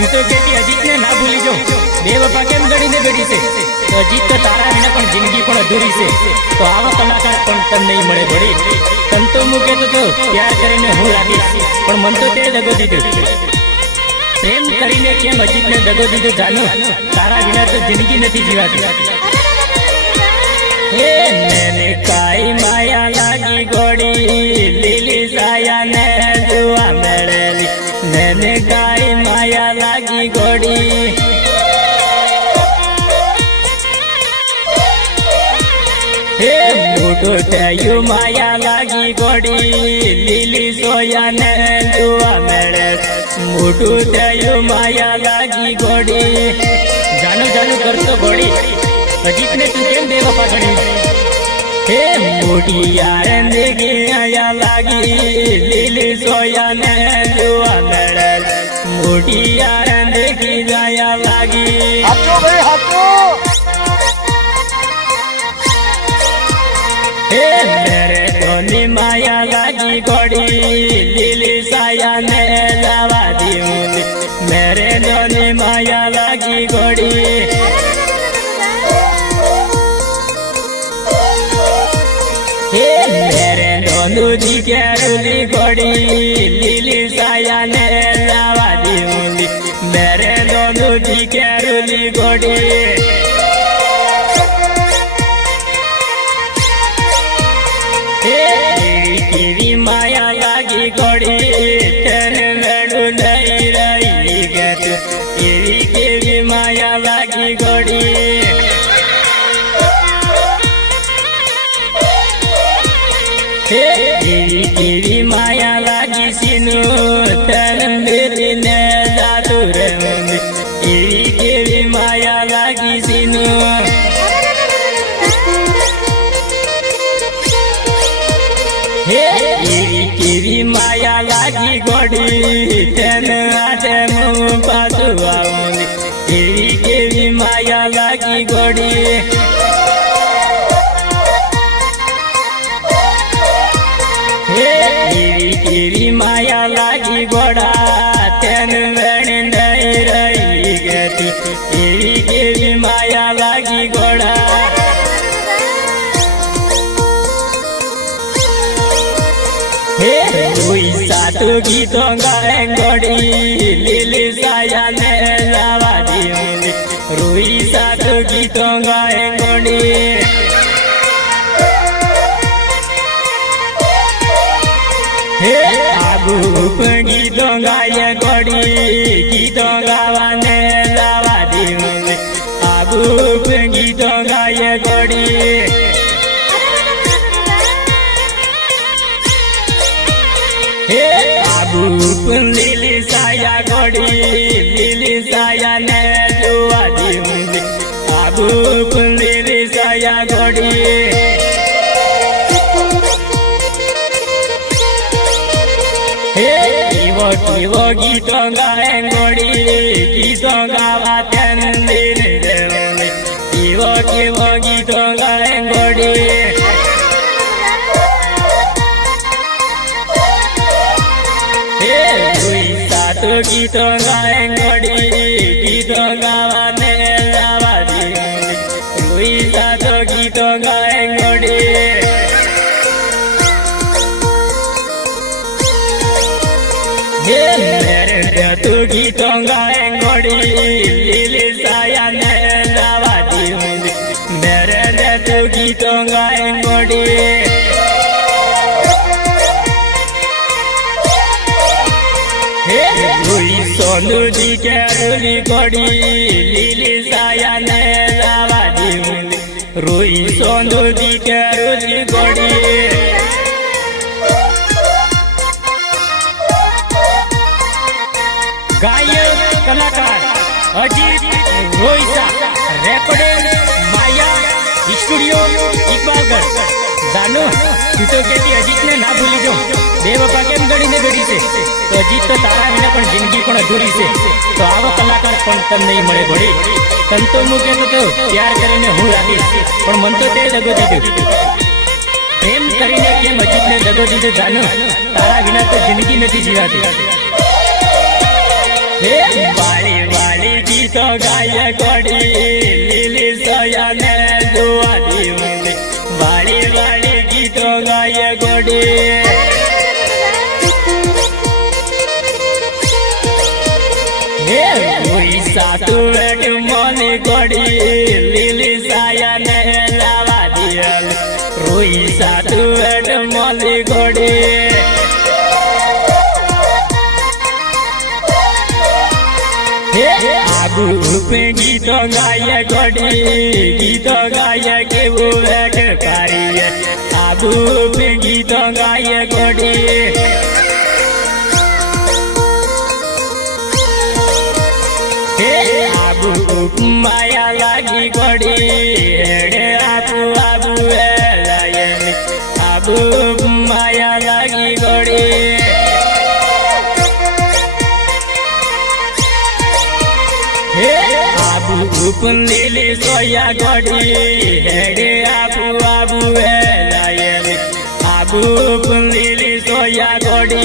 तू तो कहती अजीत ने ना भूली जो बेवफा केम गड़ी ने बेटी से तो अजीत तो तारा विना पण जिंदगी पण अधूरी से तो आवा कलाकार पण तन नहीं मळे बड़ी तन तो मुके तो प्यार करीने हूँ राखीश पण मन तो ते दगो दीधो प्रेम करीने केम अजीत ने दगो दीधो जानो तारा विना तो जिंदगी नहीं जीवाती हे मैंने काई माया लागी गोड़ी लीली साया ने जुआ मेळेली मैंने काई माया लागी गोड़ी हे मोटो थयो माया लागी गोड़ी लीली सोया ने जुआ मेळे मोटो थयो माया लागी गोड़ी जानो जानो करतो गोड़ी अजीत ने तू केम बेवफा गणी हे मोटी यार देखी आया लागी लीली सोया ने जुआ मेळे मोटी यार देखी जाया लागी हाथो भाई हाथो हे मेरे धोनी माया लागी गोड़ी लीली साया ने जावा दी मेरे धोनी माया लागी गोड़ी हे मेरे दोनों जी के रुली गोड़ी लीली साया ने जावा दी मेरे दोनों जी के रुली गोड़ी केवी माया लागी गोड़ी तेन मेड़ू नहीं रही गत केवी माया लागी गोड़ी केवी माया लागी सिनु तन मेरी ने जादू रे केवी माया लागी सिनु केवी माया लागी गोड़ी तेन आते मुँह पासु आऊंगी केवी माया लागी गोड़ी केवी माया लागी गोड़ा तेन वेणी नहीं रही गती केवी माया लागी गोड़ा रुई सातु गीतों गाए गोड़ी लीली साया ने जावा दी रुई सातु गीतों गाए गोड़ी आगू गीतों गाए गोड़ी गीतों गावा ने जावा दी आगू गीतों गाए गोड़ी लीली साया गोड़ी लीली साया ने जुआ दी आबू लीली साया गोड़ी वो गीतों गाए गोड़ी गीतों गावा तेन दिन वो गीतों गाए गोड़ी सातु गीतों गाए गोड़ी गीतों गावा ने जावा दी रुई सातु गीतों गाए गोड़ी मेरे तू गीतों गाए गोड़ी लीली साया ने जावा दी मेरे तू गीतों गाए गोड़ी सोनू जी के रुली गोड़ी लीली साया ने जावा दी रुई सोनू जी के रुली गोड़ी गायक कलाकार अजीत रोहिसा रेकॉर्डिंग माया स्टूडियो इकबालगढ़ जानो तू तो कहती अजीत ने ना भूली जो बेवफा केम गड़ी ने बेटी से तो अजीत तो तारा विना पण जिंदगी पण अधूरी से तो आवा कलाकार पण तन नहीं मळे बड़ी तन तो मुके तो प्यार करीने हूँ राखीश पण मन तो ते दगो दीधो प्रेम करीने केम अजीत ने दगो दीधो जानो तारा विना तो जिंदगी नहीं जीवाती हे वाली वाली गीतो गाय गोड़ी लीली सोयाने दुआ दीवनी वाली वाली गीतो गाय गोड़ी हे कोई सातु एक मोनी गोड़ी लीली सोयाने लावा दियल रोई सातु एक मोनी गोड़ी आगू पे गीत गाय गोड़ी गीत गाय के वो एक पारी आगू पे गीत गाय गोड़ी आगू माया लागी गोड़ी आबू आबू आबू माया लागी गोड़ी आबू लीली सोया गोड़ी हेडे आबू आबू लायनी आबू लीली सोया गोड़ी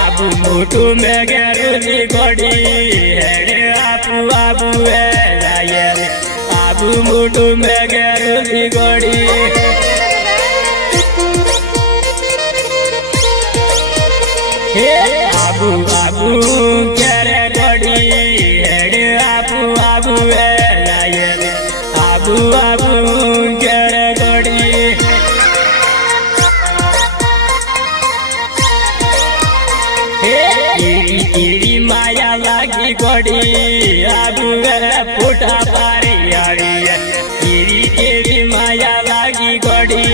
आबू मोटू में गेरुली गोड़ी हेडे आबू आबू लायनी आबू मोटू में गेरुली गोड़ी आबू आबू करे गोड़ी हेडे आबू आबू लायनी आबू आबू करे गोड़ी इरी माया लागी गोड़ी आबू फूटा पारी आड़ी इरी केरी माया लागी गोड़ी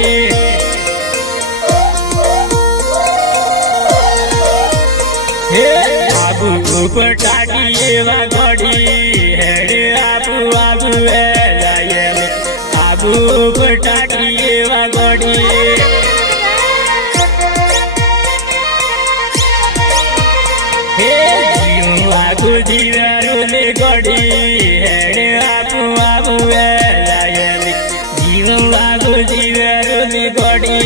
आबू ऊपर टाटी एवा गोड़ी हेडे आबू आबू लायनी आबू ऊपर टाटी एवा गोड़ी आगू जीवरुली गोड़ी हेडे आबू आबू लायनी जीवन आगू जीवरुली गोड़ी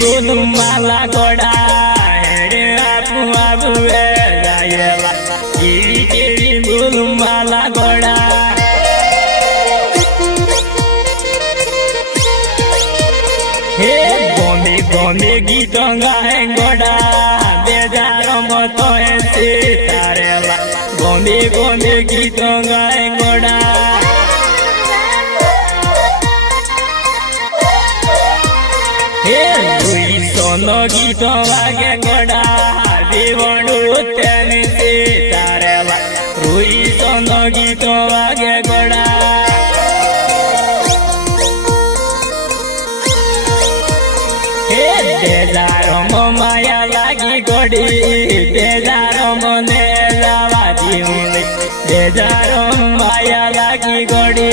बोलू माला गोड़ा हेडे आबू आबू लायला केरी बोलू माला गोड़ा हे गोमे गोमे गीत गाए गोड़ा बेजार मत ऐसे तारेला गोमे गोमे गीत गाए गोड़ा सोनो गीत वागे गोड़ा देवणु तेन से तारेला रोई सोनो गीत वागे गोड़ा बेजार माया लागी गोड़ी बेजार मने लावा जीवनी बेजार माया लागी गोड़ी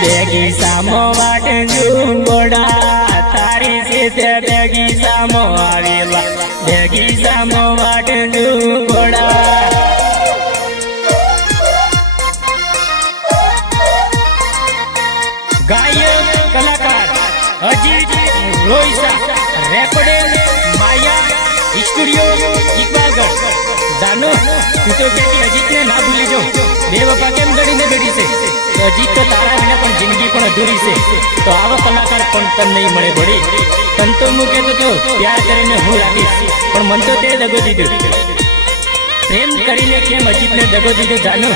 बेगी सामो वाटे जून गोड़ा तारी से बेगी सामो आवेला बेगी सामो वाटे जून गोड़ा गायक कलाकार अजीत रोइसा रेकॉर्डिंग माया स्टूडियो इकबालगढ़ जानो तू तो कहती अजीत ने ना भूली जो बेवफा केम गड़ी ने गड़ी से तो अजीत तो तारा बिना पण जिंदगी पण अधूरी से तो आवा कलाकार पण तन नहीं मळे बड़ी तन तो मु कहतो तो प्यार करीने हूँ राखीश पण मन तो ते दगो दीधो प्रेम करीने केम अजीत ने दगो दीधो जानो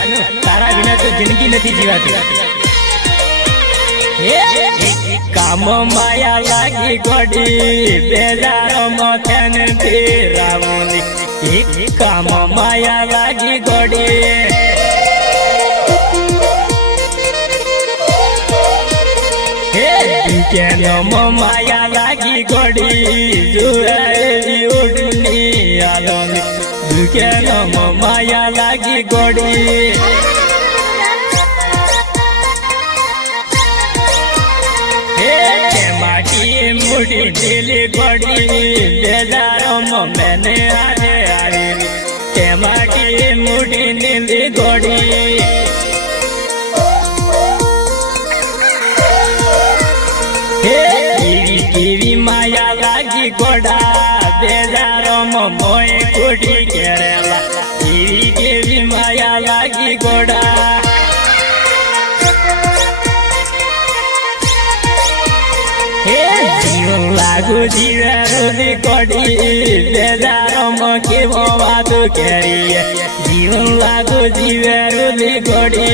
तारा बिना तो जिंदगी नहीं जीवाती काम माया लागी गोड़ी बेजार मथन फिरावनी काम माया लागी गोड़ी माया लागी गोड़ी जुराली उड़नी आलोनी माया लागी गोड़ी माटी मुड़ी दिली गोड़ी बेजारों मैंने आरे आवेली ते माटी मोटी नीली घोड़ी केवी माया लागी घोड़ा बेजारो मोए कोठी केरेला केवी माया लागी घोड़ा जीवन लागू जीवे रोली कोड़ी बेजारो के बात करिए जीवन लागू जीवे रोली कोड़ी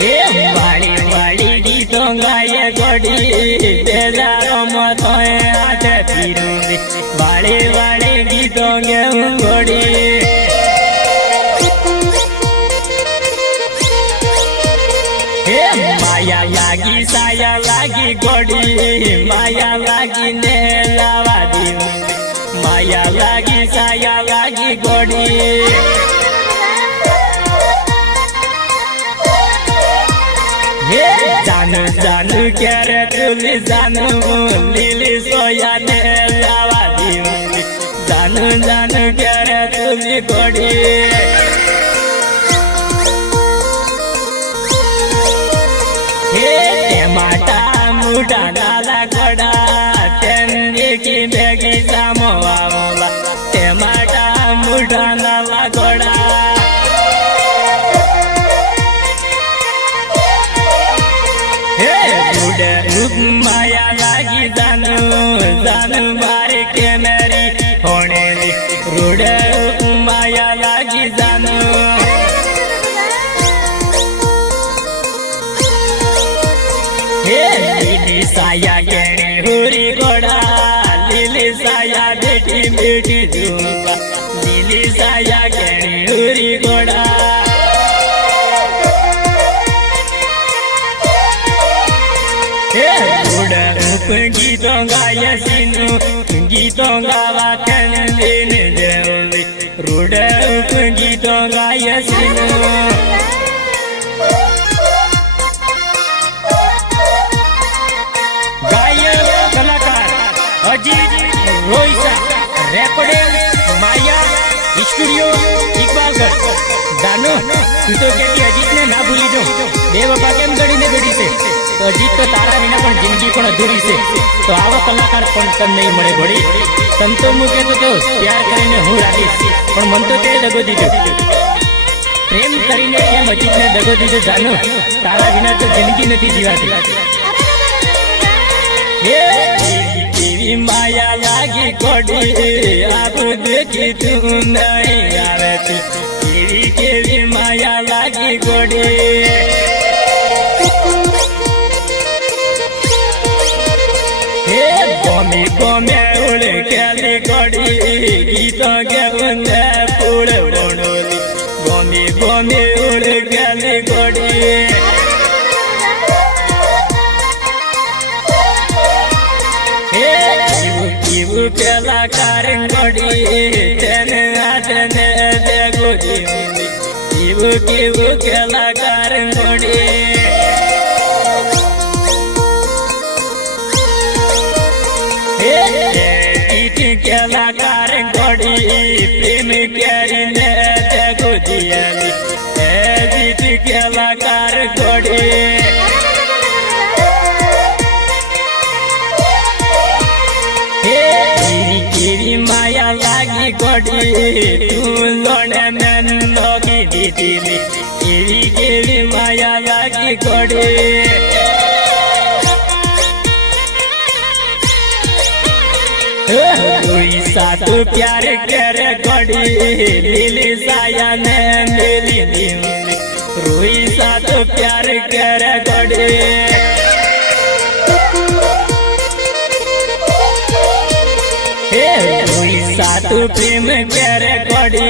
वाड़ी वाड़ी गीतों गाये गोड़ी बेजारो मतोए आते फिरूंगी वाड़ी वाड़ी गीतों गेहूं गोड़ी माया लागी साया लागी गोड़ी माया लागी ने लावा दी माया लागी साया लागी गोड़ी जानू जानू क्यारे तुली जानू लीली सोया ने लावा दी जानू जानू क्यारे तुली घोड़ी माटा मुटा नाला घोड़ा तेंदी की बेगी सामोवा माटा मुटा नाला घोड़ा माया लागी जानू जानू मारे के मेरी होने रूढ़ माया लागी जानू लीली साया गेणी हुरी घोड़ा लीली साया बेटी बेटी झूमका लीली साया गेणी हुरी घोड़ा गीतों गाय सीनू गीतों गावा दिन देवी रूढ़ गीतों गाय सीनू गायक कलाकार अजीत रोहिसा रेकॉर्डिंग माया स्टूडियो इकबालगढ़ जानो तू तो कहती अजीत ने ना भूली जो देवपा केम गड़ी ने गड़ी से तो अजीत तो तारा विना पण जिंदगी पण अधूरी से तो आवा कलाकार पण तन नहीं मळे घोड़ी तन तो मु कहतो तो प्यार करीने हूँ राखीश पण मन तो ते दगो दीधो प्रेम करीने केम अजीत ने दगो दीधो जानो तारा विना तो जिंदगी नथी जीवाती केवी माया लागी घोड़ी आप देखी तू नहीं आवे केवी माया लागी घोड़ी गोमी गोमे उड़ केली घोड़ी गीत गेउन फूल बनोली गोमी गोमी उड़ केली घोड़ी कलाकार घोड़ी तेन आतने देखो जीव कलाकार घोड़ी कलाकार घोड़ी प्रेम क्यारी ने देखो दियाली जीत कलाकार घोड़ी केवी माया लागी घोड़ी तू लोने में नोगी दीदी केवी माया लागी घोड़ी रोई साथ प्यार करे घोड़ी लीली साया ने मिली रोई साथ प्यार करे घोड़ी रोई साथ प्रेम करे घोड़ी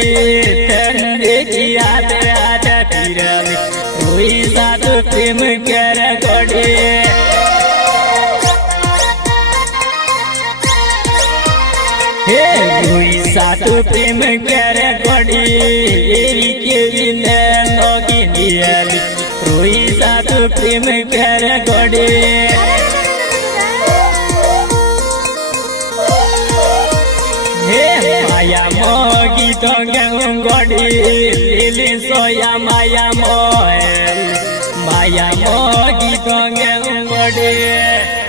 ठंडे की याद याद फिर रोई साथ प्रेम करे घोड़ी रोई साथ प्रेम करे घोड़ी केवी ने नोगी दियाली रोई साथ प्रेम करे घोड़ी માયા મો ગીતો ગેઉં ગોડી લીલી સોયા માયા મો ગીતો ગેઉં ગોડી